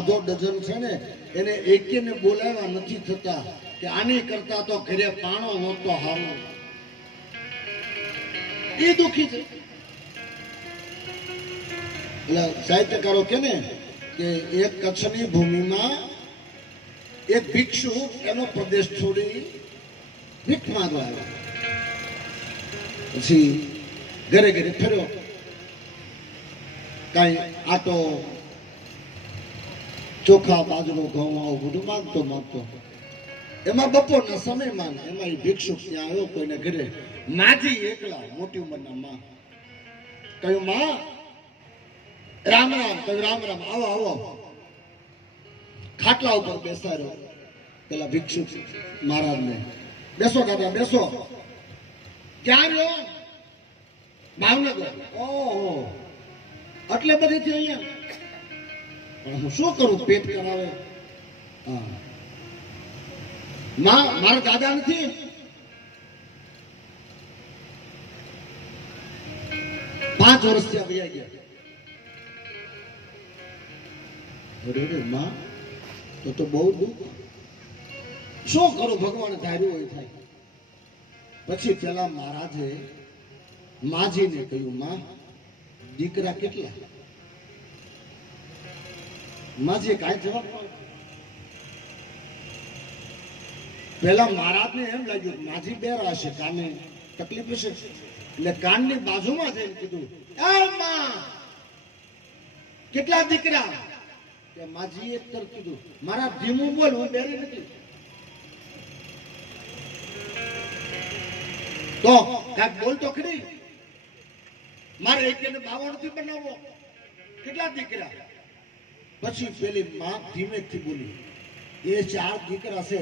અડધો ડઝન છે ને એને એકેને બોલાવ્યા નથી થતા કે આની કરતા તો ઘરે પાણો નહોતો હારો. એ દુખી છે. એટલે સાહિત્યકારો કે ને કે એક કચ્છની ભૂમિમાં એક ભિક્ષુ એનો પ્રદેશ છોડી ભીખ માંગવા આવ્યો. પછી ઘરે ઘરે ફર્યો, કઈ આટો ચોખા બાજરો ઘઉં આવું બધું માંગતો માંગતો એમાં બપોરના સમયમાં એમાં ભિક્ષુક ત્યાં આવ્યો કોઈને ઘરે. માજી એકલા મોટી ઉંમરના માં કહ્યું, માં રામ રામ. કહ્યું, રામ રામ. આવો આવો. ખાટલા ઉપર બેસાડ્યો પેલા ભિક્ષુક મહારાજને. બેસો દાદા બેસો. ક્યાં રહ્યો? ભાવનગર. ઓહો, એટલે બધીથી અહીંયા. પણ હું શું કરું, પેટ કરાવે. હા, મારા દાદા નથી. પાંચ વર્ષ ત્યાં વયા ગયા. માં તો બહુ દુઃખ. શું કરું, ભગવાન ધાર્યું હોય થાય. પછી પેલા મહારાજે માજીને કહ્યું, માં દીકરા કેટલા? માજી કાંઈ જવાબ ન. પેલા મહારાજને એમ લાગ્યું માજી બેરા હશે, કાને તકલીફ હશે, એટલે કાનની બાજુમાં જઈને કીધું, કેટલા દીકરા? કે માજી એક તર કીધું, મારા ધીમું બોલ, હું બેરી નથી. તો કાંઈક બોલ તો ખરી. મારે એક 52 થી બનાવો. કેટલા દીકરા? પછી પેલી માં ધીમેથી બોલી, એ 4 દીકરા છે.